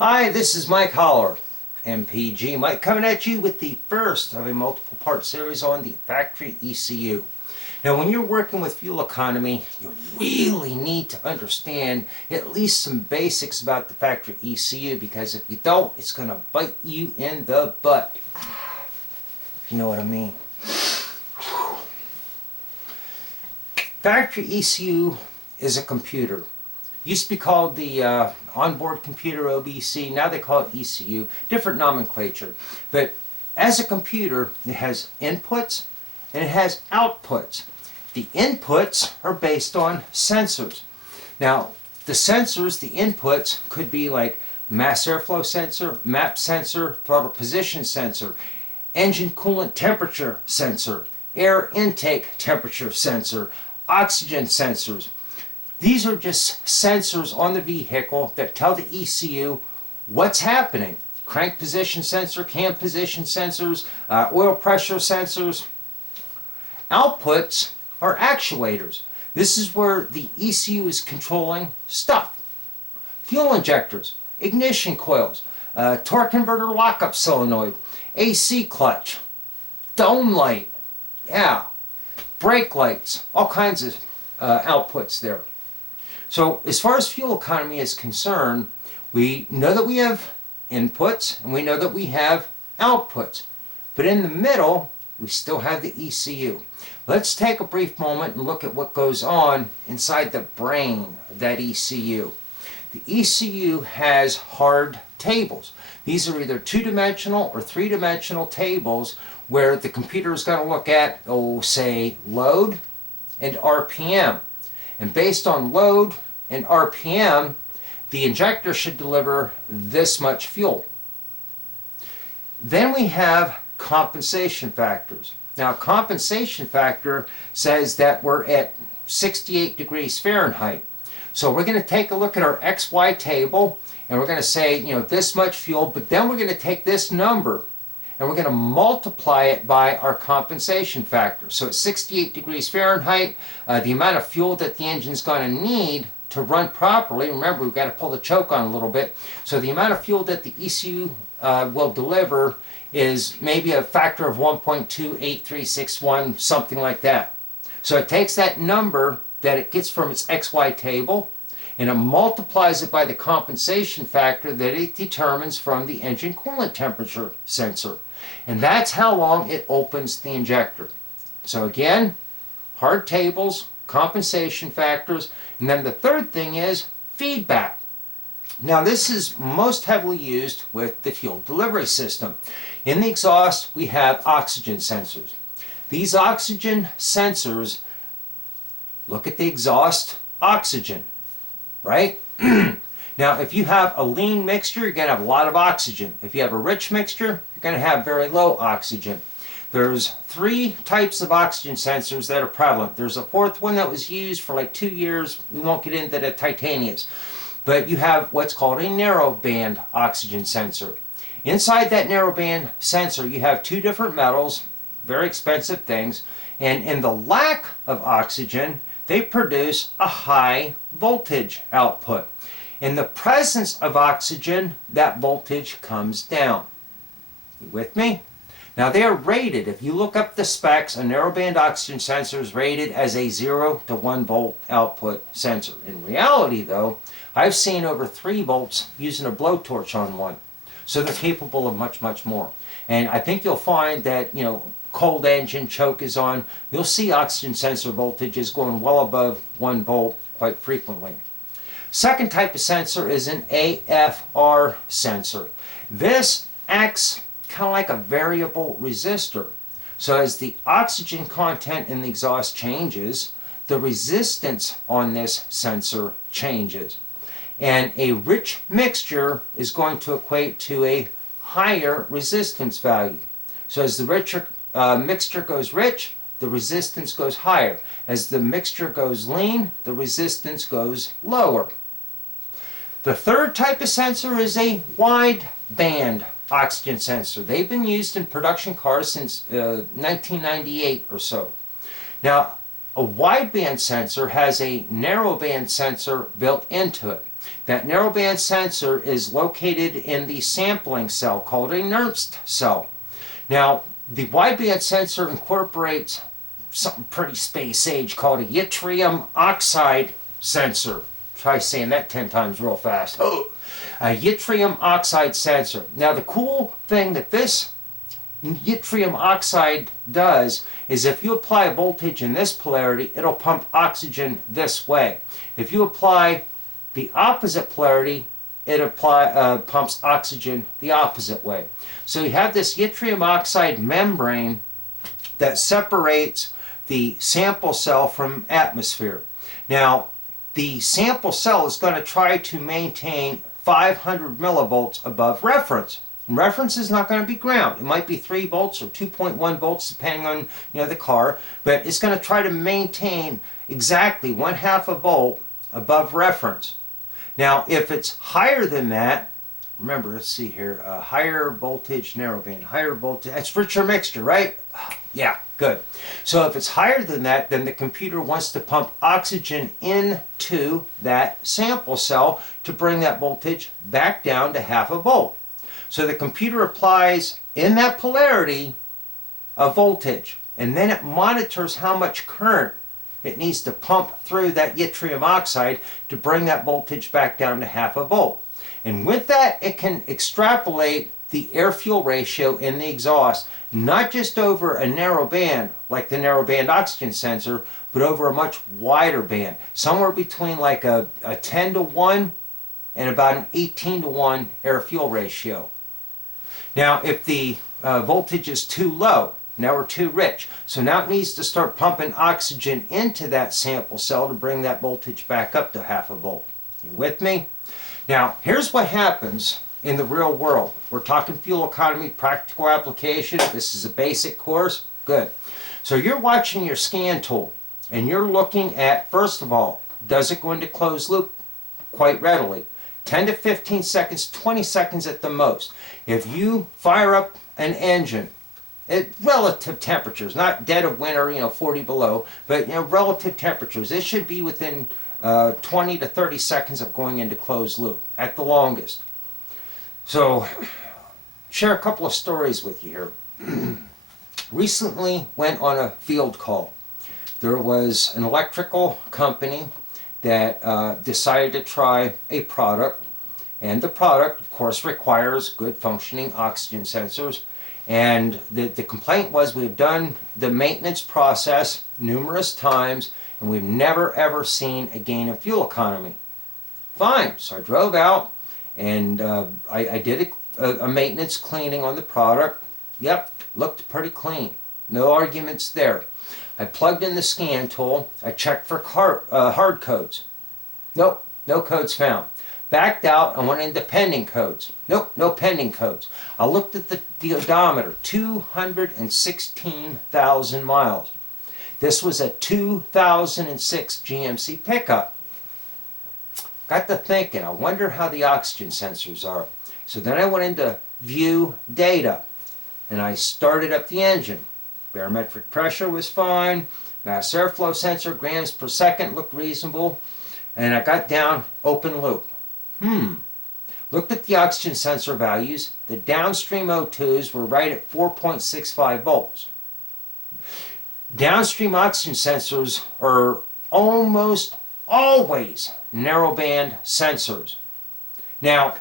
Hi, this is Mike Holler, MPG Mike, coming at you with the first of a multiple part series on the factory ECU. Now, when you're working with fuel economy, you really need to understand at least some basics about the factory ECU, because if you don't, it's going to bite you in the butt. If you know what I mean. Factory ECU is a computer. Used to be called the onboard computer, OBC. Now they call it ECU. Different nomenclature. But as a computer, it has inputs and it has outputs. The inputs are based on sensors. Now, the sensors, the inputs, could be like mass airflow sensor, map sensor, throttle position sensor, engine coolant temperature sensor, air intake temperature sensor, oxygen sensors. These are just sensors on the vehicle that tell the ECU what's happening. Crank position sensor, cam position sensors, oil pressure sensors. Outputs are actuators. This is where the ECU is controlling stuff. Fuel injectors, ignition coils, torque converter lockup solenoid, AC clutch, dome light, brake lights, all kinds of outputs there. So as far as fuel economy is concerned, we know that we have inputs and we know that we have outputs. But in the middle, we still have the ECU. Let's take a brief moment and look at what goes on inside the brain of that ECU. The ECU has hard tables. These are either two-dimensional or three-dimensional tables where the computer is going to look at, say, load and RPM. And based on load and RPM, the injector should deliver this much fuel. Then we have compensation factors. Now, compensation factor says that we're at 68 degrees Fahrenheit. So we're going to take a look at our XY table and we're going to say, this much fuel, but then we're going to take this number and we're going to multiply it by our compensation factor. So at 68 degrees Fahrenheit, the amount of fuel that the engine's going to need to run properly, remember we've got to pull the choke on a little bit, so the amount of fuel that the ECU will deliver is maybe a factor of 1.28361, something like that. So it takes that number that it gets from its XY table and it multiplies it by the compensation factor that it determines from the engine coolant temperature sensor. And that's how long it opens the injector. So again, hard tables, compensation factors, and then the third thing is feedback. Now this is most heavily used with the fuel delivery system. In the exhaust we have oxygen sensors. These oxygen sensors look at the exhaust oxygen, right? Now, if you have a lean mixture, you're going to have a lot of oxygen. If you have a rich mixture, you're going to have very low oxygen. There's three types of oxygen sensors that are prevalent. There's a fourth one that was used for like 2 years. We won't get into the titaniums. But you have what's called a narrowband oxygen sensor. Inside that narrowband sensor, you have two different metals, very expensive things, and in the lack of oxygen, they produce a high voltage output. In the presence of oxygen, that voltage comes down. You with me? Now they are rated, if you look up the specs, a narrowband oxygen sensor is rated as a 0 to 1 volt output sensor. In reality though, I've seen over 3 volts using a blowtorch on one. So they're capable of much, much more. And I think you'll find that, cold engine, choke is on, you'll see oxygen sensor voltages going well above 1 volt quite frequently. Second type of sensor is an AFR sensor. This acts kind of like a variable resistor. So as the oxygen content in the exhaust changes, the resistance on this sensor changes. And a rich mixture is going to equate to a higher resistance value. So as the richer mixture goes rich, the resistance goes higher. As the mixture goes lean, the resistance goes lower. The third type of sensor is a wide band oxygen sensor. They've been used in production cars since 1998 or so. Now, a wideband sensor has a narrowband sensor built into it. That narrowband sensor is located in the sampling cell called a Nernst cell. Now, the wideband sensor incorporates something pretty space age called a yttrium oxide sensor. Try saying that 10 times real fast. Oh, a yttrium oxide sensor. Now, the cool thing that this yttrium oxide does is if you apply a voltage in this polarity, it'll pump oxygen this way. If you apply the opposite polarity, it pumps oxygen the opposite way. So you have this yttrium oxide membrane that separates the sample cell from atmosphere. Now, the sample cell is going to try to maintain 500 millivolts above reference. And reference is not going to be ground. It might be 3 volts or 2.1 volts depending on the car, but it's going to try to maintain exactly 1/2 a volt above reference. Now, if it's higher than that, remember, let's see here, higher voltage narrowband, higher voltage, that's richer mixture, right? Yeah, good. So if it's higher than that, then the computer wants to pump oxygen into that sample cell to bring that voltage back down to 1/2 a volt. So the computer applies in that polarity a voltage, and then it monitors how much current it needs to pump through that yttrium oxide to bring that voltage back down to 1/2 a volt. And with that, it can extrapolate the air-fuel ratio in the exhaust, not just over a narrow band, like the narrow band oxygen sensor, but over a much wider band, somewhere between like a 10-to-1 and about an 18-to-1 air-fuel ratio. Now, if the voltage is too low, now we're too rich. So now it needs to start pumping oxygen into that sample cell to bring that voltage back up to 1/2 a volt. You with me? Now, here's what happens in the real world. We're talking fuel economy, practical application. This is a basic course. Good. So you're watching your scan tool, and you're looking at, first of all, does it go into closed loop? Quite readily. 10 to 15 seconds, 20 seconds at the most. If you fire up an engine at relative temperatures, not dead of winter, 40 below, but relative temperatures, it should be within 20 to 30 seconds of going into closed loop at the longest. So, share a couple of stories with you here. Recently went on a field call. There was an electrical company that decided to try a product, and the product, of course, requires good functioning oxygen sensors. And the complaint was we've done the maintenance process numerous times, and we've never ever seen a gain in fuel economy. Fine, so I drove out, and I did a maintenance cleaning on the product. Yep, looked pretty clean. No arguments there. I plugged in the scan tool. I checked for hard codes. Nope, no codes found. Backed out, I went into pending codes. Nope, no pending codes. I looked at the odometer, 216,000 miles. This was a 2006 GMC pickup. Got to thinking, I wonder how the oxygen sensors are. So then I went into view data, and I started up the engine. Barometric pressure was fine. Mass airflow sensor, grams per second, looked reasonable. And I got down open loop. Looked at the oxygen sensor values. The downstream O2s were right at 4.65 volts. Downstream oxygen sensors are almost always narrowband sensors. Now,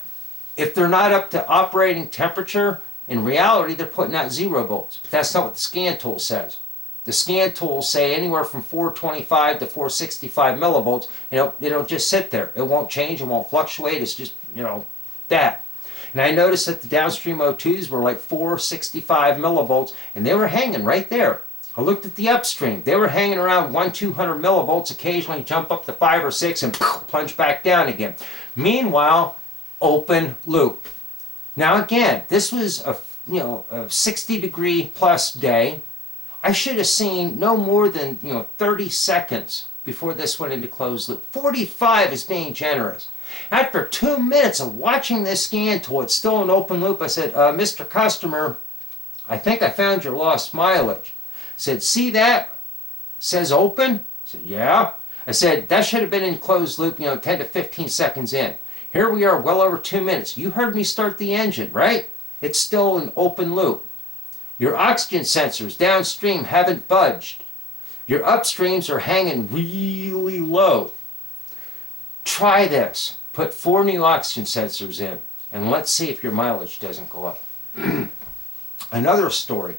if they're not up to operating temperature, in reality they're putting out 0 volts. But that's not what the scan tool says. The scan tools say anywhere from 425 to 465 millivolts. It'll just sit there. It won't change. It won't fluctuate. It's just, that. And I noticed that the downstream O2s were like 465 millivolts, and they were hanging right there. I looked at the upstream. They were hanging around 100-200 millivolts, occasionally jump up to 5 or 6 and plunge back down again. Meanwhile, open loop. Now again, this was a 60-degree plus day. I should have seen no more than 30 seconds before this went into closed loop. 45 is being generous. After 2 minutes of watching this scan tool, it's still in open loop. I said, Mr. Customer, I think I found your lost mileage. I said, see that? It says open? I said, yeah. I said, that should have been in closed loop, 10 to 15 seconds in. Here we are, well over 2 minutes. You heard me start the engine, right? It's still an open loop. Your oxygen sensors downstream haven't budged. Your upstreams are hanging really low. Try this. Put 4 new oxygen sensors in, and let's see if your mileage doesn't go up. Another story.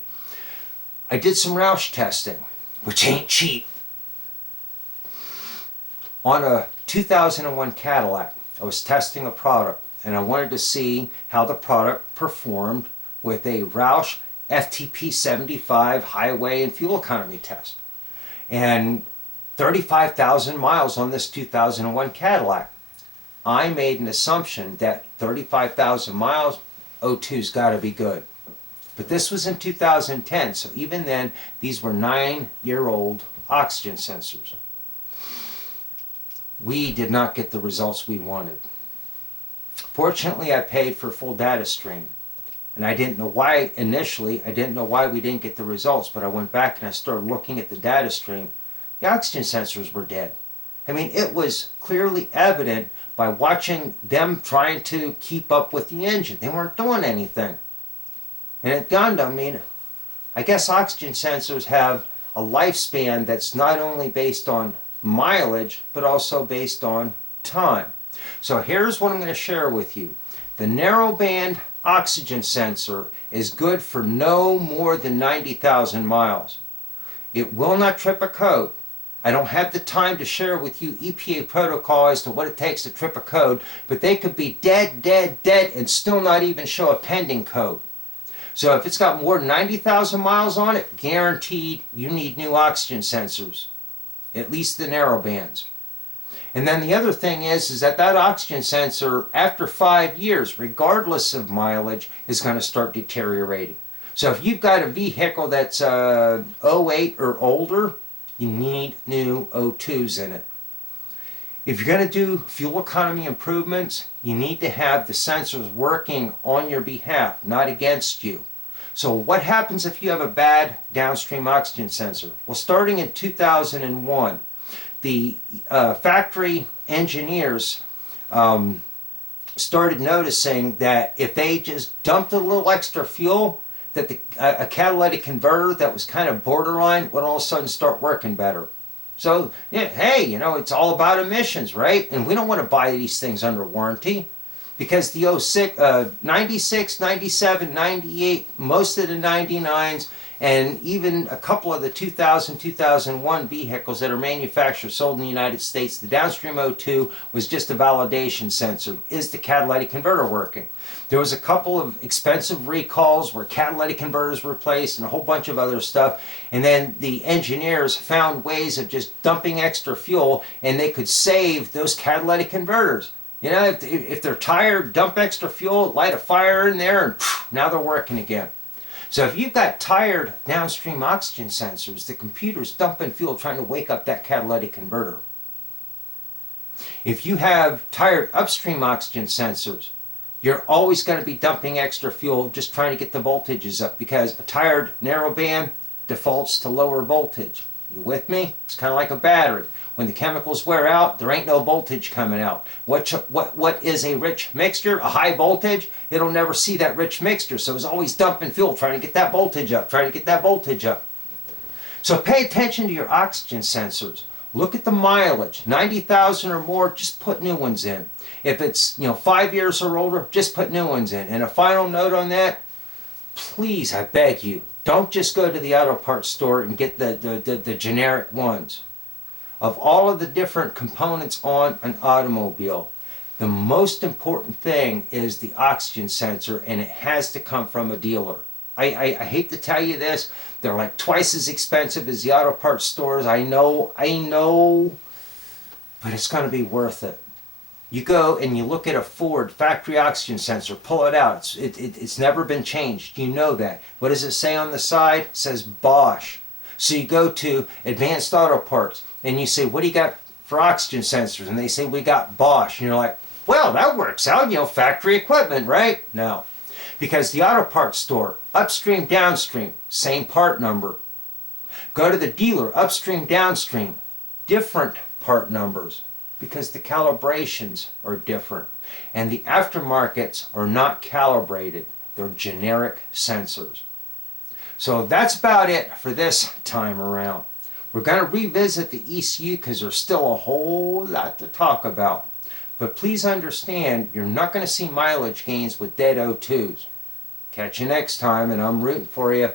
I did some Roush testing, which ain't cheap. On a 2001 Cadillac, I was testing a product, and I wanted to see how the product performed with a Roush FTP 75 highway and fuel economy test. And 35,000 miles on this 2001 Cadillac. I made an assumption that 35,000 miles, O2's got to be good. But this was in 2010, so even then, these were 9-year-old oxygen sensors. We did not get the results we wanted. Fortunately, I paid for full data stream. And I didn't know why initially, I didn't know why we didn't get the results, but I went back and I started looking at the data stream. The oxygen sensors were dead. I mean, it was clearly evident by watching them trying to keep up with the engine. They weren't doing anything. And it dawned on me, I guess oxygen sensors have a lifespan that's not only based on mileage, but also based on time. So here's what I'm going to share with you. The narrowband oxygen sensor is good for no more than 90,000 miles. It will not trip a code. I don't have the time to share with you EPA protocol as to what it takes to trip a code, but they could be dead, and still not even show a pending code. So if it's got more than 90,000 miles on it, guaranteed you need new oxygen sensors, at least the narrow bands. And then the other thing is that oxygen sensor, after 5 years, regardless of mileage, is going to start deteriorating. So if you've got a vehicle that's 08 or older, you need new O2s in it. If you're going to do fuel economy improvements, you need to have the sensors working on your behalf, not against you. So what happens if you have a bad downstream oxygen sensor? Well, starting in 2001, the factory engineers started noticing that if they just dumped a little extra fuel, that a catalytic converter that was kind of borderline would all of a sudden start working better. So, yeah, hey, it's all about emissions, right? And we don't want to buy these things under warranty because the 96, 97, 98, most of the 99s, and even a couple of the 2000, 2001 vehicles that are manufactured, sold in the United States, the downstream O2 was just a validation sensor. Is the catalytic converter working? There was a couple of expensive recalls where catalytic converters were replaced and a whole bunch of other stuff. And then the engineers found ways of just dumping extra fuel and they could save those catalytic converters. If they're tired, dump extra fuel, light a fire in there, and now they're working again. So if you've got tired downstream oxygen sensors, the computer's dumping fuel trying to wake up that catalytic converter. If you have tired upstream oxygen sensors, you're always going to be dumping extra fuel just trying to get the voltages up because a tired narrowband defaults to lower voltage. You with me? It's kind of like a battery. When the chemicals wear out, there ain't no voltage coming out. What is a rich mixture? A high voltage? It'll never see that rich mixture, so it's always dumping fuel, trying to get that voltage up, So pay attention to your oxygen sensors. Look at the mileage. 90,000 or more, just put new ones in. If it's 5 years or older, just put new ones in. And a final note on that, please, I beg you, don't just go to the auto parts store and get the generic ones. Of all of the different components on an automobile, the most important thing is the oxygen sensor, and it has to come from a dealer. I hate to tell you this, they're like twice as expensive as the auto parts stores. I know, but it's going to be worth it. You go and you look at a Ford factory oxygen sensor, pull it out. It's never been changed. You know that. What does it say on the side? It says Bosch. So you go to Advanced Auto Parts and you say, what do you got for oxygen sensors? And they say, we got Bosch. And you're like, well, that works out, factory equipment, right? No. Because the auto parts store, upstream, downstream, same part number. Go to the dealer, upstream, downstream, different part numbers because the calibrations are different. And the aftermarkets are not calibrated. They're generic sensors. So that's about it for this time around. We're going to revisit the ECU because there's still a whole lot to talk about. But please understand, you're not going to see mileage gains with dead O2s. Catch you next time, and I'm rooting for you.